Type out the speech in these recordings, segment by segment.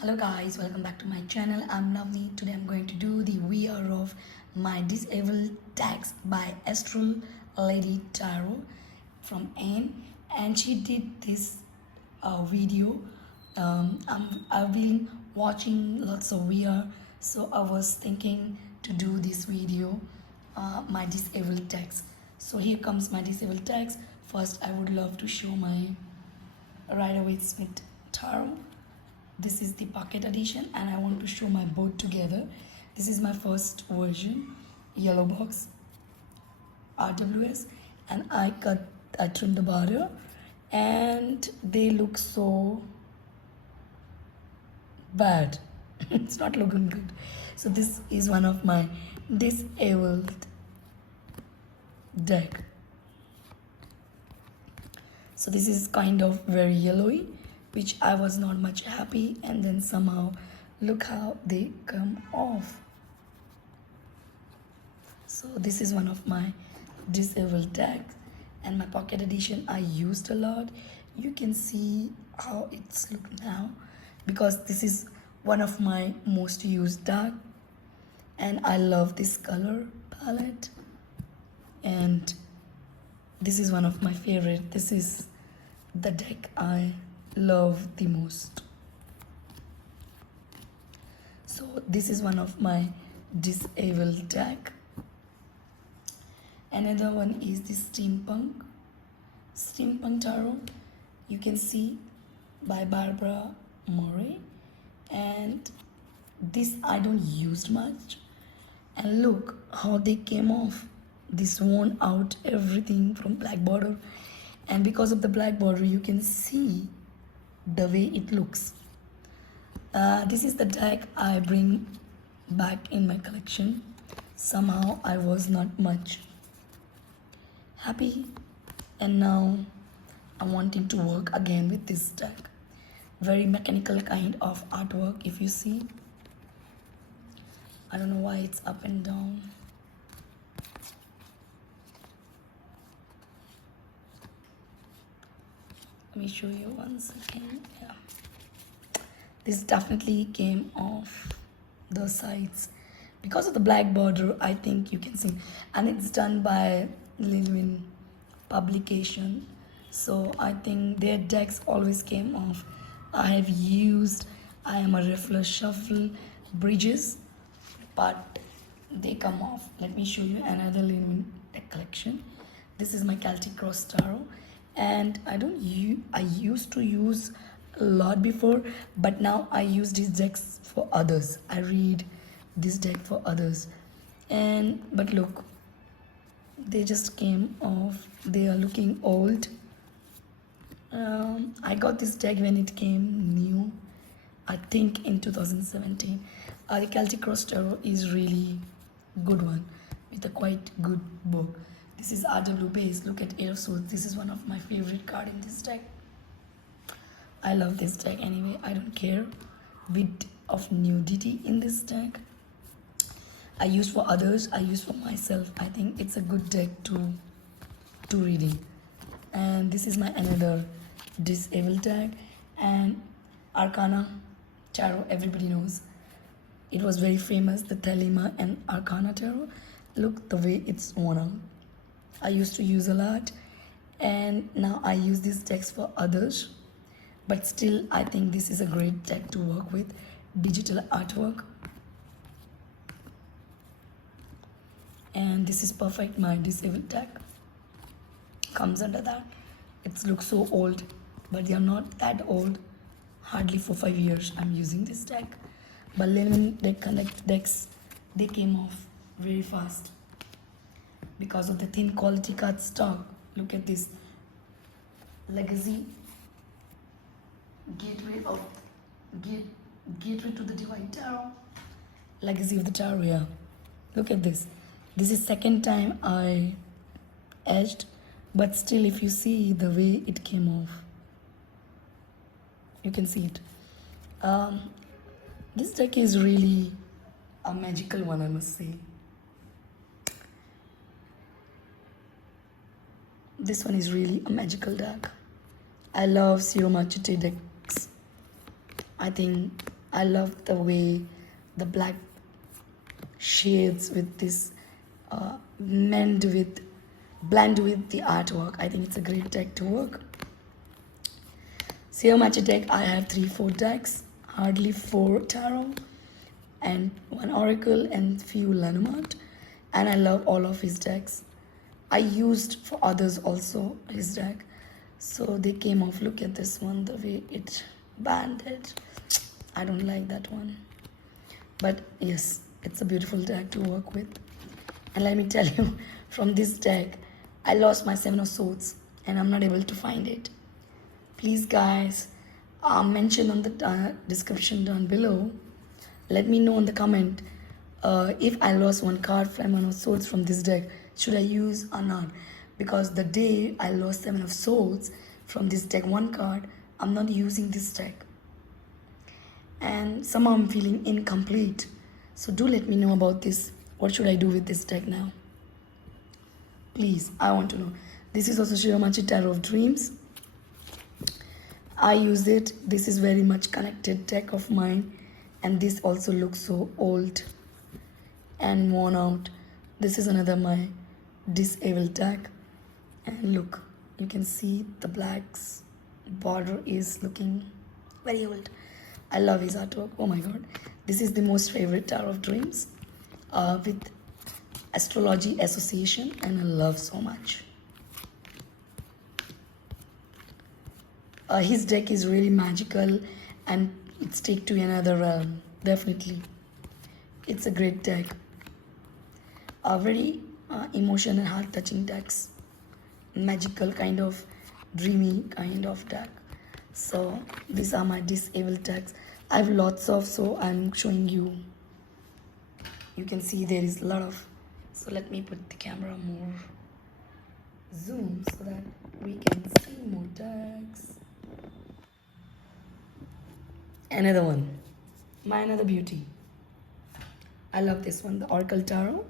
Hello guys, welcome back to my channel. I'm Navneet. Today I'm going to do the VR of my disabled tags by Astral Lady Tarot from Anne, and she did this video. I've been watching lots of VR, so I was thinking to do this video, my disabled tags. So here comes my disabled tags. First, I would love to show my Rider-Waite-Smith Tarot. This is the pocket edition and I want to show my both together. This is my first version, yellow box, RWS, and I trimmed the border and they look so bad. It's not looking good. So this is one of my disabled deck. So this is kind of very yellowy, which I was not much happy, and then somehow look how they come off. So this is one of my disabled tags, and my pocket edition I used a lot. You can see how it's look now because this is one of my most used tag, and I love this color palette, and this is one of my favorite. This is the deck I love the most. So this is one of my disabled deck. Another one is the steampunk tarot. You can see by Barbara Murray, and this I don't use much, and look how they came off. This worn out everything from black border, and because of the black border you can see the way it looks. This is the deck I bring back in my collection. Somehow I was not much happy, and now I'm wanting to work again with this deck. Very mechanical kind of artwork. If you see, I don't know why it's up and down. Let me show you once again. Yeah, this definitely came off the sides because of the black border. I think you can see, and it's done by Lilwin publication, so I think their decks always came off. I am a Riffler Shuffle Bridges, but they come off. Let me show you another Lilwin deck collection. This is my Celtic Cross Tarot, and I used to use a lot before, but now I use these decks for others. I read this deck for others, but look, they just came off. They are looking old. I got this deck when it came new, I think in 2017. The Celtic Cross Tarot is really good one with a quite good book. This is RW base. Look at Air Swords. This is one of my favorite card in this deck. I love this deck anyway. I don't care bit of nudity in this deck. I use for others. I use for myself. I think it's a good deck to reading. And this is my another disabled deck, and Arcana Tarot. Everybody knows it was very famous. The Thelema and Arcana Tarot. Look the way it's worn out. I used to use a lot, and now I use these decks for others, but still I think this is a great deck to work with. Digital artwork, and this is perfect. My disabled deck comes under that. It looks so old, but they are not that old. Hardly for 5 years I'm using this deck. But Linen deck connect decks, they came off very fast because of the thin quality card stock. Look at this Legacy, Gateway to the Divine Tarot, Legacy of the Tarot. Yeah, look at this. This is second time I edged, but still if you see the way it came off, you can see it. This deck is really a magical one, I must say. This one is really a magical deck. I love Zero Machete decks. I think I love the way the black shades with this blend with the artwork. I think it's a great deck to work. So here my deck, I have 3-4 decks, hardly 4 tarot, and 1 oracle and few Lenormand, and I love all of his decks. I used for others also his deck, so they came off. Look at this one, the way it banded. I don't like that one, but yes, it's a beautiful deck to work with. And let me tell you, from this deck I lost my 7 of Swords and I'm not able to find it. Please guys, mention on the description down below. Let me know in the comment if I lost one card from 1 of Swords from this deck, should I use or not? Because the day I lost 7 of Swords from this deck, one card, I'm not using this deck. And somehow I'm feeling incomplete. So do let me know about this. What should I do with this deck now? Please, I want to know. This is also Shiromachi Tarot of Dreams. I use it. This is very much connected deck of mine, and this also looks so old and worn out. This is another my disabled deck, and look, you can see the black's border is looking very old. I love his artwork. Oh my god, this is the most favorite Tarot of Dreams with Astrology Association, and I love so much. His deck is really magical and it's take to another realm. Definitely, it's a great deck. Very emotional and heart-touching decks, magical kind of dreamy kind of deck. So these are my disabled decks. I have lots of, so I'm showing you. You can see there is a lot of. So let me put the camera more zoom so that we can see more decks. Another one, my another beauty. I love this one, the Oracle Tarot.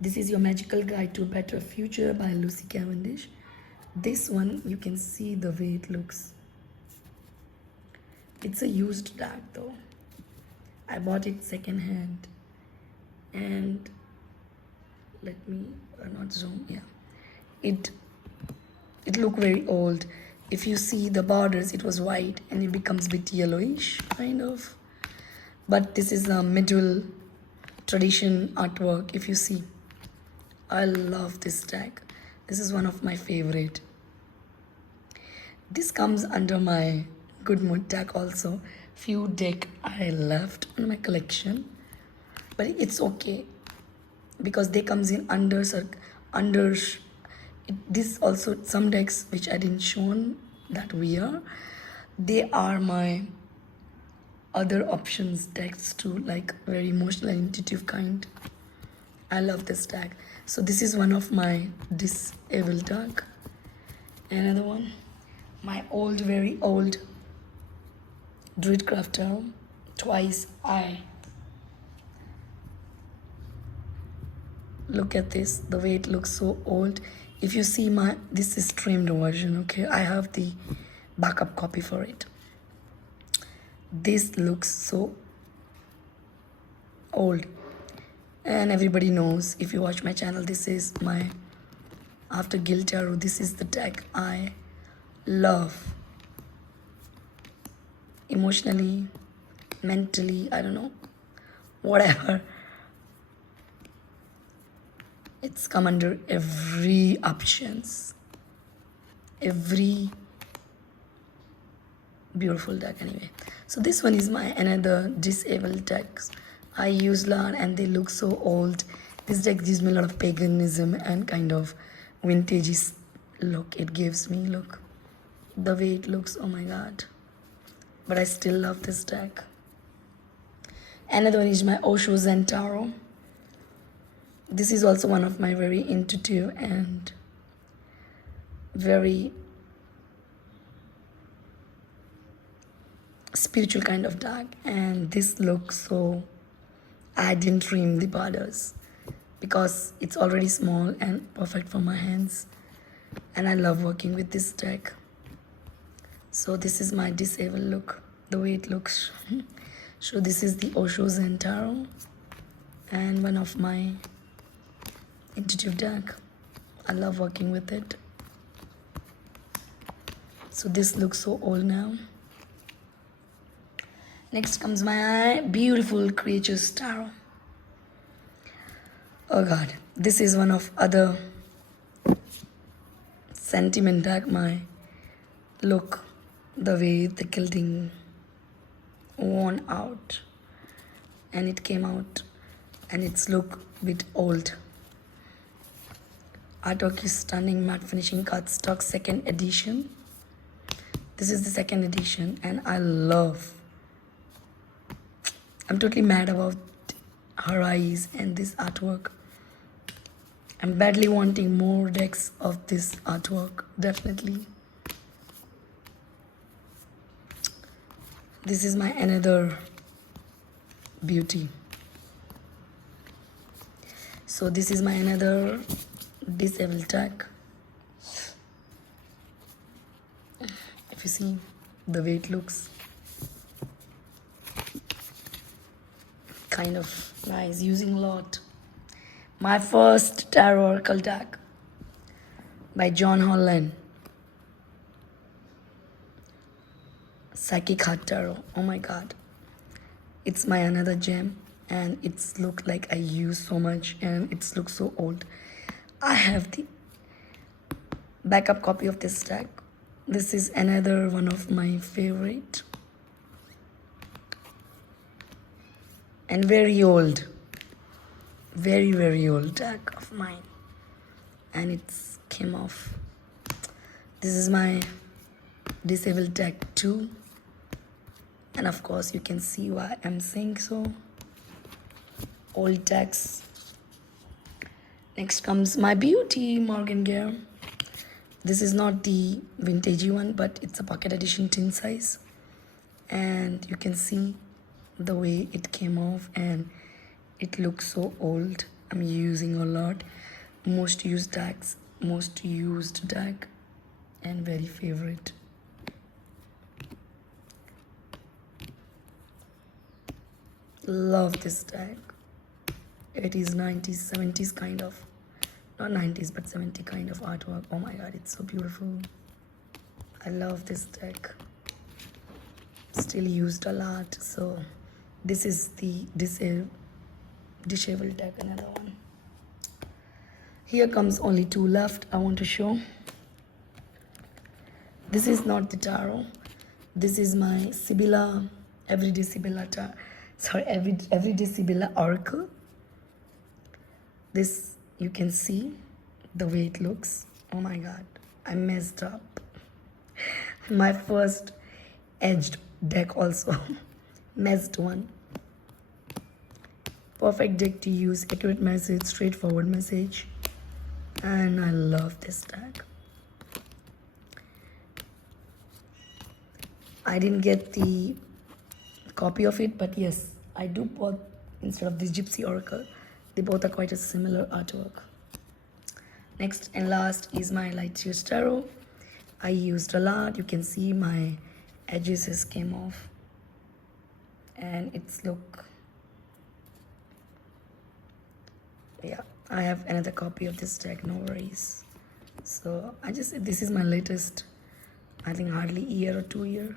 This is Your Magical Guide to a Better Future by Lucy Cavendish. This one, you can see the way it looks. It's a used deck though. I bought it second hand, and let me not zoom. Yeah, it looked very old. If you see the borders, it was white and it becomes a bit yellowish kind of, but this is a medieval tradition artwork. If you see, I love this deck. This is one of my favorite. This comes under my good mood deck also. Few deck I left in my collection, but it's okay because they comes in under this also. Some decks which I didn't show that we are, they are my other options decks too, like very emotional and intuitive kind. I love this deck. So this is one of my disabled deck. Another one, my old, very old Druidcraft Tarot. Twice I look at this, the way it looks so old. If you see this is streamed version, okay? I have the backup copy for it. This looks so old, and everybody knows, if you watch my channel, this is my After Guild Tarot. This is the deck I love. Emotionally, mentally, I don't know, whatever. It's come under every options, every beautiful deck anyway. So this one is my another disabled decks. I use a lot and they look so old. This deck gives me a lot of paganism and kind of vintage look. It gives me, look, the way it looks, oh my god. But I still love this deck. Another one is my Osho Zen Tarot. This is also one of my very intuitive and very spiritual kind of deck, and this looks so, I didn't trim the borders because it's already small and perfect for my hands, and I love working with this deck. So this is my disabled look, the way it looks. So this is the Osho Zen Tarot and one of my intuitive deck. I love working with it. So this looks so old now. Next comes my beautiful creatures tarot. Oh god, this is one of other sentiment deck. My look, the way the gilding worn out and it came out and its look a bit old. Artwork is stunning, matte finishing cardstock, second edition. This is the second edition and I'm totally mad about her eyes and this artwork. I'm badly wanting more decks of this artwork, definitely. This is my another beauty. So this is my another disabled deck. If you see the way it looks, kind of nice, using a lot. My first tarot oracle deck by John Holland. Psychic Heart Tarot. Oh my god. It's my another gem and it's look like I use so much and it's look so old. I have the backup copy of this deck. This is another one of my favorite. And very old. Very, very old deck of mine. And it's came off. This is my disabled deck too. And of course you can see why I'm saying so. Old decks. Next comes my beauty Morgan Gear. This is not the vintagey one, but it's a pocket edition tin size. And you can see the way it came off and it looks so old. I'm using a lot. Most used deck and very favorite. Love this deck. It is 90s, 70s kind of, not 90s but 70 kind of artwork. Oh my god, it's so beautiful. I love this deck. Still used a lot. So this is the disheveled deck, another one. Here comes only two left I want to show. This is not the tarot. This is my Sibylla, everyday Sibylla everyday Sibylla oracle. This you can see the way it looks. Oh my god, I messed up. My first edged deck also. Messed one. Perfect deck to use, accurate message, straightforward message. And I love this deck. I didn't get the copy of it, but yes, I do bought instead of this Gypsy Oracle. They both are quite a similar artwork. Next and last is my Light Years Tarot. I used a lot. You can see my edges has came off. And it's look, yeah, I have another copy of this deck, no worries. So this is my latest, I think hardly a year or 2 year.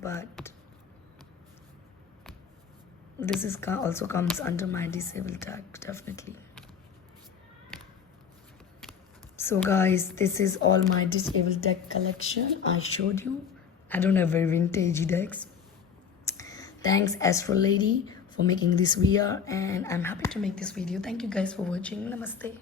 But this is also comes under my disabled deck, definitely. So guys, this is all my disabled deck collection I showed you. I don't have very vintage decks. Thanks Astral Lady for making this video and I'm happy to make this video. Thank you guys for watching. Namaste.